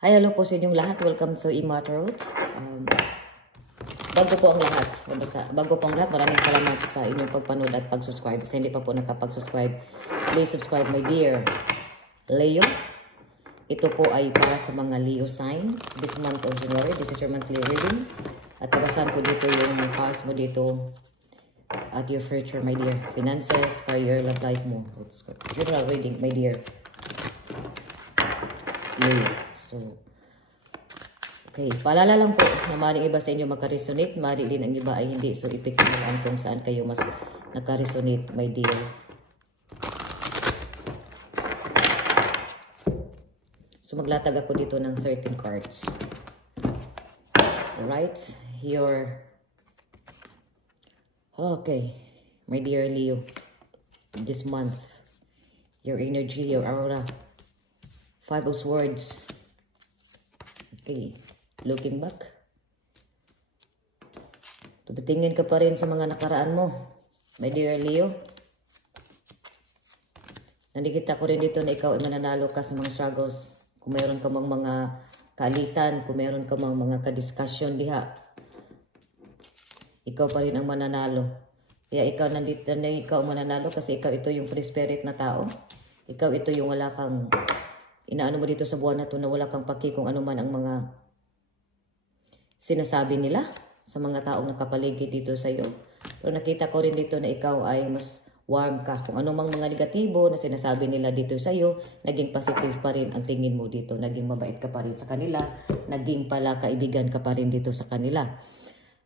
Hi, hello po sa inyong lahat. Welcome to Ima Tarot. Bago po ang lahat, maraming salamat sa inyong pagpanood at pag-subscribe. Sa hindi pa po nakapag-subscribe, please subscribe my dear Leo. Ito po ay para sa mga Leo sign. This month of January, this is your monthly reading. At tabasan ko dito yung pass mo dito at your future, my dear. Finances, career, love life mo. It's general reading, my dear Leo. So, okay. Paalala lang po na maaaring iba sa inyo magka-resonate, maaari din ang iba ay hindi. So, ipiktilaan kung saan kayo mas nagka-resonate, my dear. So, maglatag ako dito ng 13 cards. Alright? Okay. My dear Leo, this month, your energy, your aura, 5 of Swords. Okay, looking back. Tumitingin ka pa rin sa mga nakaraan mo, my dear Leo. Nandikita ko rin dito na ikaw ay mananalo ka sa mga struggles. Kung mayroon ka mang mga kaalitan, kung mayroon ka mang mga kadiskusyon diha, ikaw pa rin ang mananalo. Kaya ikaw nandito na ikaw ang mananalo kasi ikaw ito yung free spirit na tao. Ikaw ito yung wala kang inaano mo dito sa buwan na to na wala kang paki kung ano man ang mga sinasabi nila sa mga taong nakapaligid dito sa iyo. Pero nakita ko rin dito na ikaw ay mas warm ka. Kung ano mang mga negatibo na sinasabi nila dito sa iyo, naging positive pa rin ang tingin mo dito. Naging mabait ka pa rin sa kanila. Naging pala kaibigan ka pa rin dito sa kanila.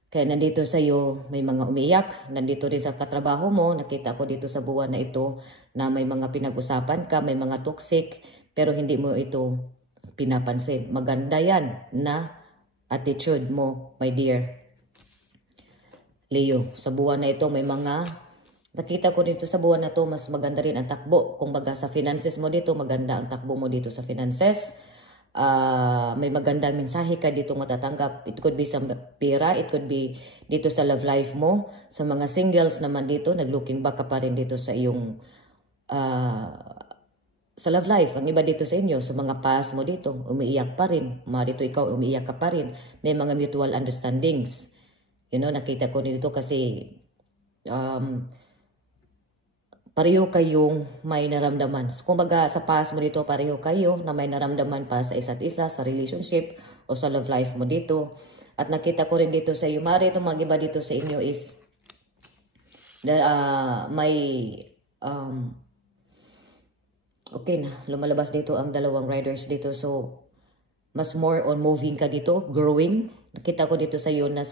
Kaya nandito sa iyo may mga umiyak. Nandito rin sa katrabaho mo. Nakita ko dito sa buwan na ito na may mga pinag-usapan ka, may mga toxic, pero hindi mo ito pinapansin. Maganda yan na attitude mo, my dear Leo. Sa buwan na ito, may mga, nakita ko dito sa buwan na ito, mas maganda rin ang takbo. Kung baga sa finances mo dito, maganda ang takbo mo dito sa finances. May magandang mensahe ka dito matatanggap. It could be sa pera, it could be dito sa love life mo. Sa mga singles naman dito, nag-looking back ka pa rin dito sa iyong sa love life. Ang iba dito sa inyo, sa mga past mo dito, umiiyak pa rin. Dito ikaw, umiiyak ka pa rin. May mga mutual understandings. You know, nakita ko dito kasi pareho kayong may naramdaman. Kumbaga sa past mo dito, pareho kayo na may naramdaman pa sa isa't isa, sa relationship o sa love life mo dito. At nakita ko rin dito sa iyo, mari itong mga iba dito sa inyo is okay na, lumalabas dito ang dalawang riders dito. So, mas more on moving ka dito, growing. Nakita ko dito sa iyo na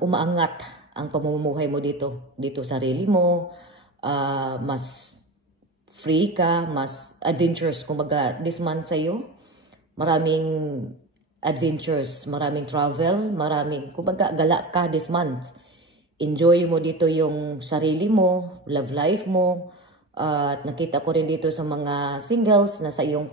umaangat ang pamumuhay mo dito. Dito sarili mo, mas free ka, mas adventurous. Kumbaga, this month sa iyo, maraming adventures, maraming travel, kumbaga, gala ka this month. Enjoy mo dito yung sarili mo, love life mo. At nakita ko rin dito sa mga singles na sa iyong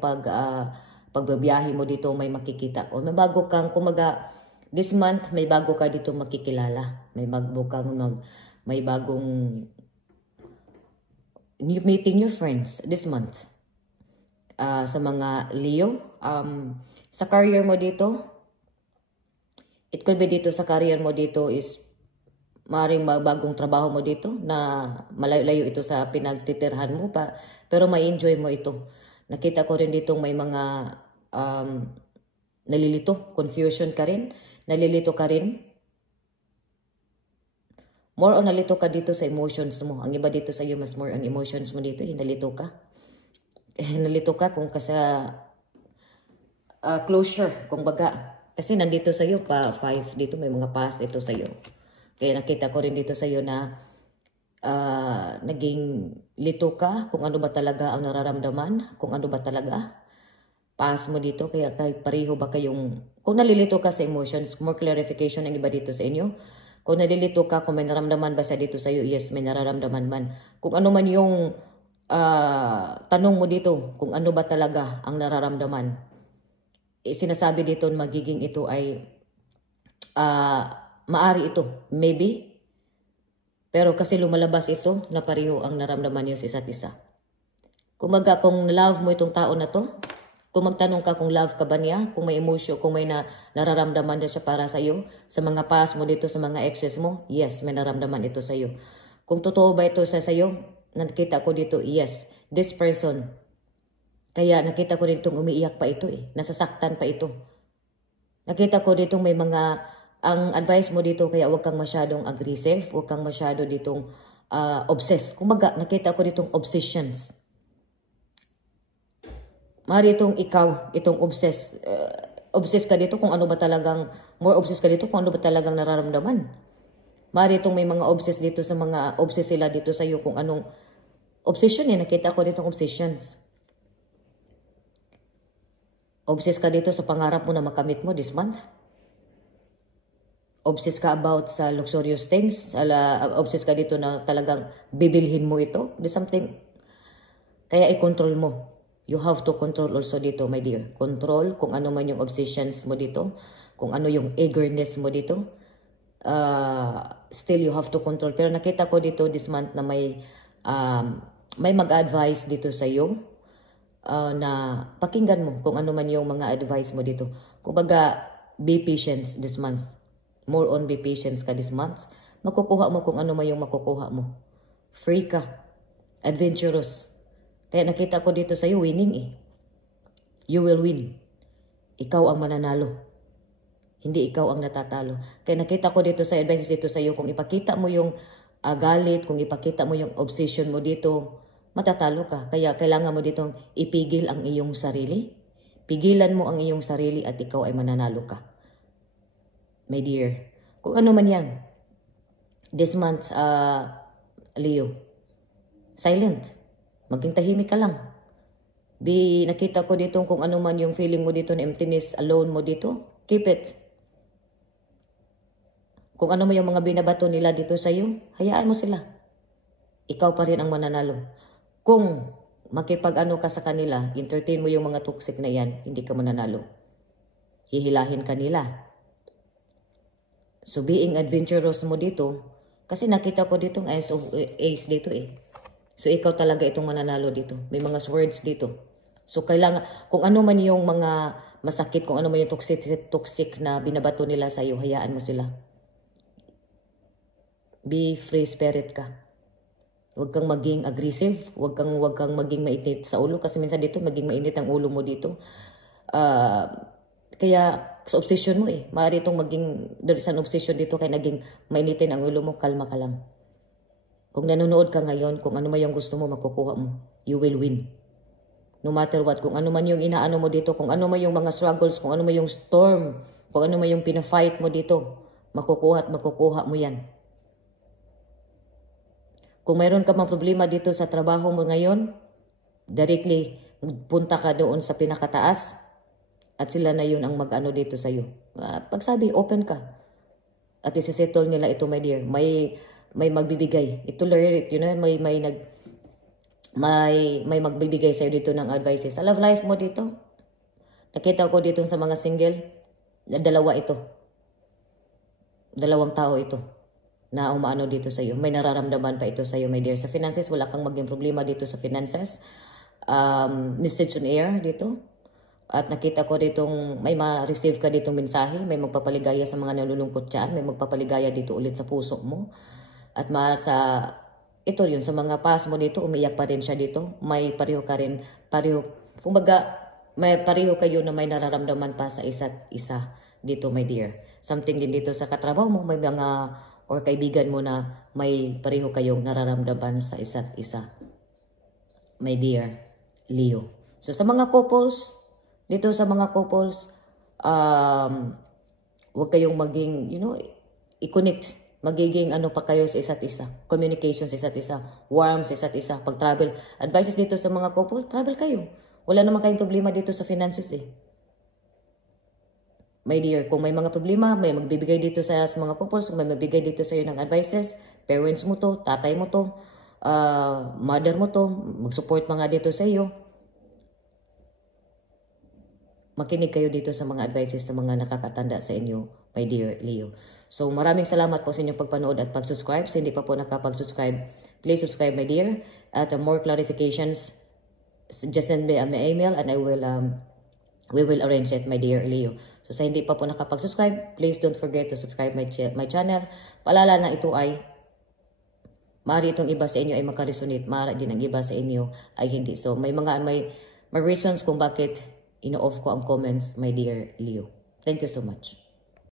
pagbabiyahe mo dito may makikita. O may bago kang, kumaga, this month may bago ka dito makikilala. May bagong meeting your friends this month. Sa mga Leo, sa career mo dito, it could be dito sa career mo dito is maaaring bagong trabaho mo dito na malayo-layo ito sa pinagtitirhan mo pa, pero may enjoy mo ito. Nakita ko rin dito may mga nalilito, confusion ka rin, nalilito ka rin. More on nalito ka dito sa emotions mo. Ang iba dito sa iyo, mas more on emotions mo dito, nalito ka. Nalito ka kung sa closure, kung baga. Kasi nandito sa iyo pa 5 dito, may mga past ito sa iyo. Kaya nakita ko rin dito sa iyo na naging lito ka kung ano ba talaga ang nararamdaman, kung ano ba talaga past mo dito. Kaya pareho ba kayong, kung nalilito ka sa emotions, more clarification ang iba dito sa inyo. Kung nalilito ka, kung may nararamdaman ba siya dito sa iyo, yes, may nararamdaman man. Kung ano man yung tanong mo dito, kung ano ba talaga ang nararamdaman, sinasabi dito magiging ito ay maari ito, maybe. Pero kasi lumalabas ito na pareho ang naramdaman niyo sa isa't isa. Kumaga kung love mo itong tao na to, Kung magtanong ka kung love ka ba niya, kung may emotion, kung may nararamdaman na siya para sa iyo, sa mga past mo dito, sa mga exes mo, yes, may nararamdaman ito sa iyo. Kung totoo ba ito sa iyo, nakita ko dito, yes, this person. Kaya nakita ko dito umiiyak pa ito nasasaktan pa ito. Nakita ko dito may mga, ang advice mo dito, kaya huwag kang masyadong aggressive, huwag kang masyado ditong obsessed. Kumbaga, nakita ko ditong obsessions. Mari itong ikaw, itong obsessed. Obsessed ka dito kung ano ba talagang, more obsessed ka dito kung ano ba talagang nararamdaman. Mari itong may mga obsessed dito sa mga, obsessed sila dito sa iyo kung anong obsession nakita ko ditong obsessions. Obsessed ka dito sa pangarap mo na makamit mo this month. Obsessed ka about sa luxurious things. Obsessed ka dito na talagang bibilhin mo ito. There's something. Kaya i-control mo. You have to control also dito, my dear. Control kung ano man yung obsessions mo dito. Kung ano yung eagerness mo dito. Still, you have to control. Pero nakita ko dito this month na may mag-advise dito sa iyo. Na pakinggan mo kung ano man yung mga advice mo dito. Kumbaga, be patient this month. More on be patient ka this month. Makukuha mo kung ano man yung makukuha mo. Free ka. Adventurous. Kaya nakita ko dito sa'yo, winning You will win. Ikaw ang mananalo. Hindi ikaw ang natatalo. Kaya nakita ko dito sa advices dito sa'yo, kung ipakita mo yung galit, kung ipakita mo yung obsession mo dito, matatalo ka. Kaya kailangan mo ditong ipigil ang iyong sarili. Pigilan mo ang iyong sarili at ikaw ay mananalo ka. My dear, kung ano man yan, this month, Leo, silent. Maging tahimik ka lang. Nakita ko dito kung ano man yung feeling mo dito na emptiness, alone mo dito, keep it. Kung ano man yung mga binabato nila dito sa iyo, hayaan mo sila. Ikaw pa rin ang mananalo. Kung makipag-ano ka sa kanila, entertain mo yung mga toxic na yan, hindi ka mananalo. Hihilahin ka nila. So being adventurous mo dito, kasi nakita ko ditong ace dito So ikaw talaga itong mananalo dito. May mga swords dito. So kailangan, kung ano man yung mga masakit, kung ano man yung toxic na binabato nila sa iyo, hayaan mo sila. Be free spirit ka. Huwag kang maging aggressive, huwag kang maging mainit sa ulo kasi minsan dito maging mainit ang ulo mo dito. Kaya sa obsession mo maaari itong maging, there is an obsession dito kaya naging mainitin ang ulo mo, kalma ka lang. Kung nanonood ka ngayon, kung ano man yung gusto mo, makukuha mo. You will win. No matter what, kung ano man yung inaano mo dito, kung ano man yung mga struggles, kung ano man yung storm, kung ano man yung pinafight mo dito, makukuha at makukuha mo yan. Kung mayroon ka mang problema dito sa trabaho mo ngayon, directly punta ka doon sa pinakataas at sila na yun ang mag-ano dito sa iyo. Pagsabi, open ka. At isisettle nila ito, my dear. May magbibigay. Itolerate, may magbibigay sa iyo dito ng advices. Sa love life mo dito, nakita ko dito sa mga single, dalawang tao ito na umaano dito sa iyo. May nararamdaman pa ito sa iyo, my dear. Sa finances, wala kang maging problema dito sa finances. Message on air dito. At nakita ko ditong may ma-receive ka ditong mensahe, may magpapaligaya sa mga nalulungkot dyan, may magpapaligaya dito ulit sa puso mo. At ito yun, sa mga past mo dito, umiyak pa rin siya dito. May pareho ka rin, kumbaga, may pareho kayo na may nararamdaman pa sa isa't isa dito, my dear. Something din dito sa katrabaho mo, may mga, or kaibigan mo na may pareho kayong nararamdaman sa isa't isa. My dear Leo. So sa mga couples, dito sa mga couples, huwag kayong maging, i-connect. Magiging ano pa kayo sa isa't isa. Communication sa isa't isa. Warm sa isa't isa. Pag-travel. Advices dito sa mga couple, travel kayo. Wala naman kayong problema dito sa finances My dear, kung may mga problema, may magbibigay dito sa mga couples, may magbibigay dito sa iyo ng advices, parents mo to, tatay mo to, mother mo to, mag-support mga dito sa iyo. Makinig kayo dito sa mga advices sa mga nakakatanda sa inyo, my dear Leo. So maraming salamat po sa inyong pagpanood at pag-subscribe. Sa hindi pa po nakapag-subscribe, please subscribe, my dear. At more clarifications, just send me my email and I will we will arrange it, my dear Leo. So sa hindi pa po nakapag-subscribe, please don't forget to subscribe my channel. Paalala na ito ay maaari itong iba sa inyo ay makaresonate, maaari din ang iba sa inyo ay hindi. So may reasons kung bakit ino-off ko ang comments, my dear Leo. Thank you so much.